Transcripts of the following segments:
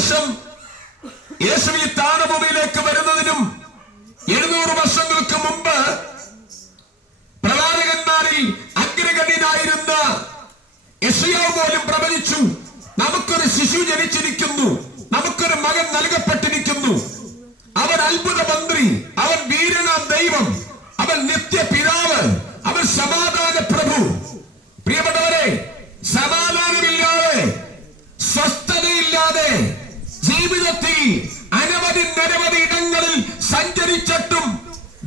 ഏകദേശം യേശു ഈ താണഭൂമിയിലേക്ക് വരുന്നതിനും 700 വർഷങ്ങൾക്ക് മുമ്പ് പ്രവാചകന്മാരിൽ അഗ്രഗണ്യനായിരുന്ന യെശയ്യാവ് പോലും പ്രവചിച്ചു, നമുക്കൊരു ശിശു ജനിച്ചിരിക്കുന്നു, നമുക്കൊരു മകൻ നൽകപ്പെട്ടിരിക്കുന്നു, അവൻ അത്ഭുത മന്ത്രി, അവൻ വീരനാം ദൈവം, അവൻ നിത്യപിതാവ്, അവൻ സമാധാന പ്രഭു. പ്രിയപ്പെട്ടവരെ, സമാധാനമില്ലാതെ സ്വസ്ഥതയില്ലാതെ ജീവിതത്തിൽ നിരവധി ഇടങ്ങളിൽ സഞ്ചരിച്ചിട്ടും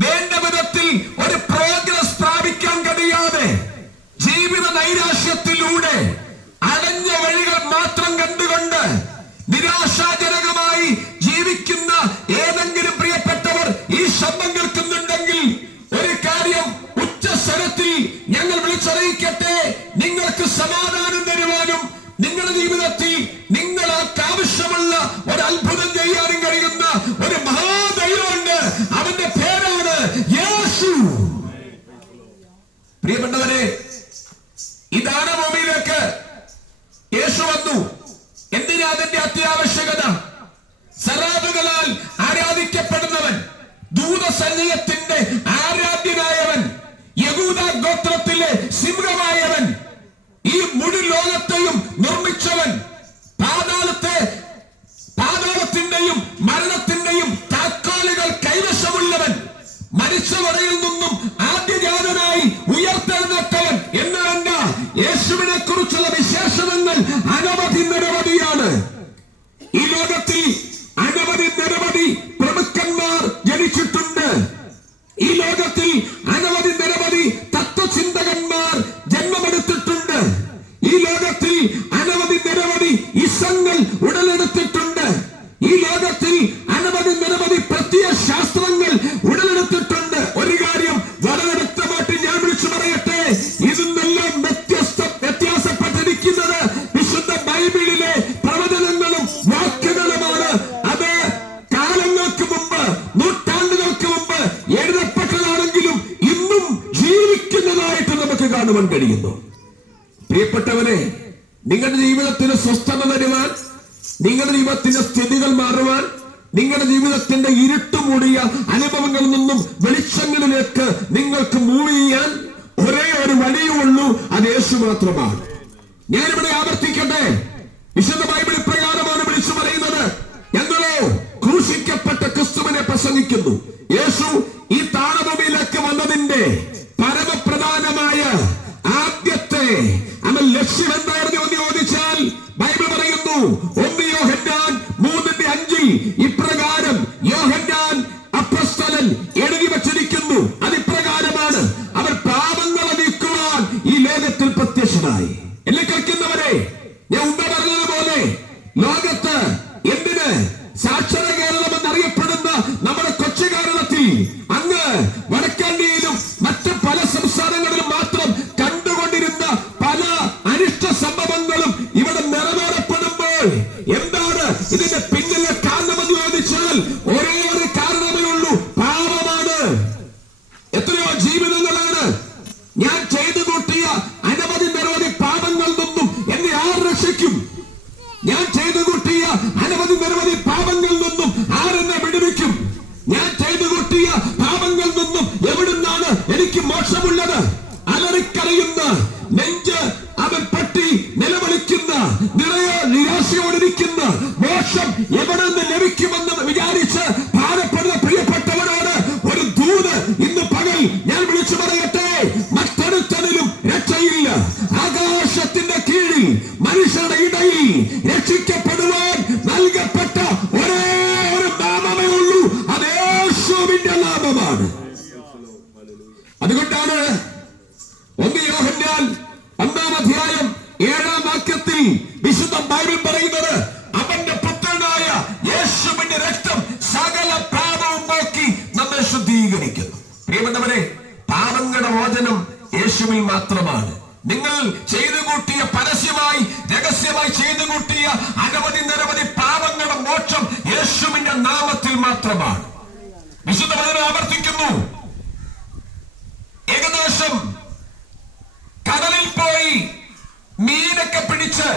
വേണ്ട വിധത്തിൽ ഒരു പ്രോഗ്രസ് പ്രാപിക്കാൻ കഴിയാതെ ജീവിത നൈരാശ്യത്തിലൂടെ അടഞ്ഞ വഴികൾ മാത്രം കണ്ടുകൊണ്ട് നിരാശാജനകമായി ജീവിക്കുന്ന ഏതെങ്കിലും പ്രിയപ്പെട്ടവർ ഈ ശബ്ദം കേൾക്കുന്നുണ്ടെങ്കിൽ ഒരു കാര്യം ഉച്ചസ്വരത്തിൽ ഞങ്ങൾ വിളിച്ചറിയിക്കട്ടെ. നിങ്ങൾക്ക് സമാധാനം തരുവാനും നിങ്ങളുടെ ജീവിതത്തിൽ നിങ്ങൾക്ക് ആവശ്യമുള്ള ഒരു അത്ഭുതം ചെയ്യാനും കഴിയുന്ന ഒരു മഹാദൈവമുണ്ട്. അവന്റെ പേരാണ് യേശു. പ്രിയപ്പെട്ടവരെ, ഇതാണ് ഭൂമിയിലേക്ക് യേശു വന്നു. എന്തിനാ അതിന്റെ അത്യാവശ്യകത? സറാബുകളാൽ ആരാധിക്കപ്പെടുന്നവൻ, ദൂതസൈന്യത്തിന്റെ ആരാധ്യനായവൻ, യഹൂദ ഗോത്രത്തിലെ സിംഹമായവൻ, ഈ മുഴു ലോകത്തെയും നിർമ്മിച്ചവൻ, പാതാളത്തിന്റെയും മരണത്തിന്റെയും താക്കോലുകൾ കൈവശമുള്ളവൻ, മരിച്ചവരയിൽ നിന്നും ആദ്യജാതനായി ഉയർത്തെഴുന്നേറ്റവൻ എന്ന് വേണ്ട യേശുവിനെ കുറിച്ചുള്ള വിശേഷണങ്ങൾ നിരവധിയാണ്. ഈ ലോകത്തിൽ നിരവധി പ്രമുഖന്മാർ ജനിച്ചിട്ടുണ്ട്. ഈ ലോകത്തിൽ നിരവധി തത്വചിന്തകന്മാർ ജന്മമെടുത്തിട്ടുണ്ട്. ഈ ലോകത്തിൽ നിരവധി ഇസങ്ങൾ ഉടലെടുത്തിട്ടുണ്ട്. ഈ ലോകത്തിൽ നിരവധി പ്രത്യയ ശാസ്ത്രങ്ങൾ ഉടലെടുത്തിട്ടുണ്ട്. ഒരു കാര്യം വളരെ വ്യക്തമായിട്ട് ഞാൻ വിളിച്ചു പറയട്ടെ, ഇതിനെല്ലാം വ്യത്യാസപ്പെട്ടിരിക്കുന്നത് വിശുദ്ധ ബൈബിളിലെ പ്രവചനങ്ങളും വാക്കുകളുമാണ്. അത് കാലങ്ങൾക്ക് മുമ്പ്, നൂറ്റാണ്ടുകൾക്ക് മുമ്പ് എഴുതപ്പെട്ടതാണെങ്കിലും ഇന്നും ജീവിക്കുന്നതായിട്ട് നമുക്ക് കാണുവാൻ കഴിയുന്നു. പ്രിയപ്പെട്ടവരെ, നിങ്ങളുടെ ജീവിതത്തിന് സ്വസ്ഥത തരുവാൻ, നിങ്ങളുടെ ജീവിതത്തിന്റെ സ്ഥിതികൾ മാറുവാൻ, നിങ്ങളുടെ ജീവിതത്തിന്റെ ഇരുട്ടുമൂടിയ അനുഭവങ്ങളിൽ നിന്നും വെളിച്ചങ്ങളിലേക്ക് നിങ്ങൾക്ക് മൂവ് ചെയ്യാൻ ഒരേ ഒരു വഴിയുള്ളൂ, അത് യേശു മാത്രമാണ്. ഞാനിവിടെ ആവർത്തിക്കട്ടെ, വിശുദ്ധ ബൈബിൾ പ്രകാരമാണ് വിളിച്ചു പറയുന്നത്. ഞങ്ങളോ ക്രൂശിക്കപ്പെട്ട ക്രിസ്തുവിനെ പ്രസംഗിക്കുന്നു. യേശു ഈ താണഭൂമിയിലേക്ക് വന്നതിന്റെ പരമപ്രധാനമായ ആദ്യത്തെ ലക്ഷ്യം എന്തായിരുന്നു എന്ന് ചോദിച്ചാൽ ബൈബിൾ പറയുന്നു, 1 യോഹന്നാൻ 3:5 ഇപ്രകാരം യോഹന്നാൻ അപ്പോസ്തലൻ എഴുതി വച്ചിരിക്കുന്നു. അതിപ്രകാരമാണ്, അവർ പാപങ്ങളെ നീക്കുവാൻ ഈ ലോകത്തിൽ പ്രത്യക്ഷനായി. എന്നെ കേൾക്കുന്നവരെ, ഞാൻ മുമ്പ് പറഞ്ഞതുപോലെ ലോകത്ത് എന്തിന് സാക്ഷര കേരളം എന്നറിയപ്പെടുന്ന നമ്മുടെ കൊച്ചു കേരളത്തിൽ അങ്ങ് വടക്കേന്ത്യയിലും മറ്റ് പല സംസ്ഥാനങ്ങളിലും മാത്രം കണ്ടുകൊണ്ടിരുന്ന പല അനിഷ്ട സംഭവങ്ങളും ഇവിടെ നിറവേറപ്പെടുമ്പോൾ എന്താണ് ഇതിന്റെ പിന്നിലെ കാരണമെന്ന് ചോദിച്ചാൽ ഒരേ ഒരു കാരണമേ ഉള്ളൂ, പാപമാണ്. എത്രയോ ജീവിതങ്ങളാണ് ഞാൻ ചെയ്തു കൂട്ടിയ നിരവധി പാപങ്ങളിൽ നിന്നും എന്നെ ആർ രക്ഷിക്കും? ഞാൻ ചെയ്തു കൂട്ടിയ നിരവധി പാപങ്ങളിൽ നിന്നും ആരെന്നെ വിടുവിക്കും? ഞാൻ ചെയ്തു കൂട്ടിയ പാപങ്ങളിൽ നിന്നും എവിടുന്നാണ് എനിക്ക് മോക്ഷമുള്ളത്? അലറിക്കരയുന്ന നെഞ്ച് അവൻ പട്ടി നിലവിളിക്കുന്ന, നിരാശയോടിരിക്കുന്ന മോക്ഷം എവിടെ നിന്ന് ലഭിക്കുമെന്ന് വിചാരിച്ച് ഭാരപ്പെടുന്ന പ്രിയപ്പെട്ടവരോട് ഒരു ദൂത് ഇന്ന് പകൽ ഞാൻ വിളിച്ചു പറയട്ടെ, മറ്റൊരുത്തനിലും രക്ഷയില്ല. ആകാശത്തിന്റെ കീഴിൽ മനുഷ്യരുടെ ഇടയിൽ രക്ഷിക്കപ്പെടുവാൻ നൽകപ്പെട്ട ഒരേ ഒരു നാമമേ ഉള്ളൂ, അത് യേശുവിന്റെ നാമമാണ്. അതുകൊണ്ടാണ് 1 യോഹന്നാൻ 1:7 വിശുദ്ധ ബൈബിൾ പറയുന്നത്, അവന്റെ പുത്രനായ യേശുവിന്റെ രക്തം സകല പാപവും പോക്കി നമ്മെ ശുദ്ധീകരിക്കുന്നു. പ്രിയപ്പെട്ടവരെ, പാപങ്ങളുടെ മോചനം യേശുവിൽ മാത്രമാണ്. നിങ്ങൾ ചെയ്തു കൂട്ടിയ, പരസ്യമായി രഹസ്യമായി ചെയ്തു കൂട്ടിയ നിരവധി പാപങ്ങളുടെ മോക്ഷം യേശുവിന്റെ നാമത്തിൽ മാത്രമാണ്. വിശുദ്ധ വചനം ആവർത്തിക്കുന്നു, ഏകദേശം കടലിൽ പോയി മീനൊക്കെ പിടിച്ച്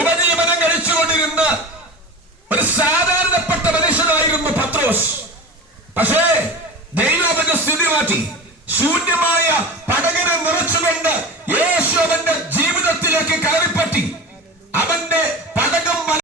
ഉപജീവനം കഴിച്ചുകൊണ്ടിരുന്ന ഒരു സാധാരണപ്പെട്ട മനുഷ്യനായിരുന്നു പത്രോസ്. പക്ഷേ ദൈവം അവന്റെ സ്ഥിതി മാറ്റി. ശൂന്യമായ പടകിനെ നിറച്ചുകൊണ്ട് യേശു അവന്റെ ജീവിതത്തിലേക്ക് കയറി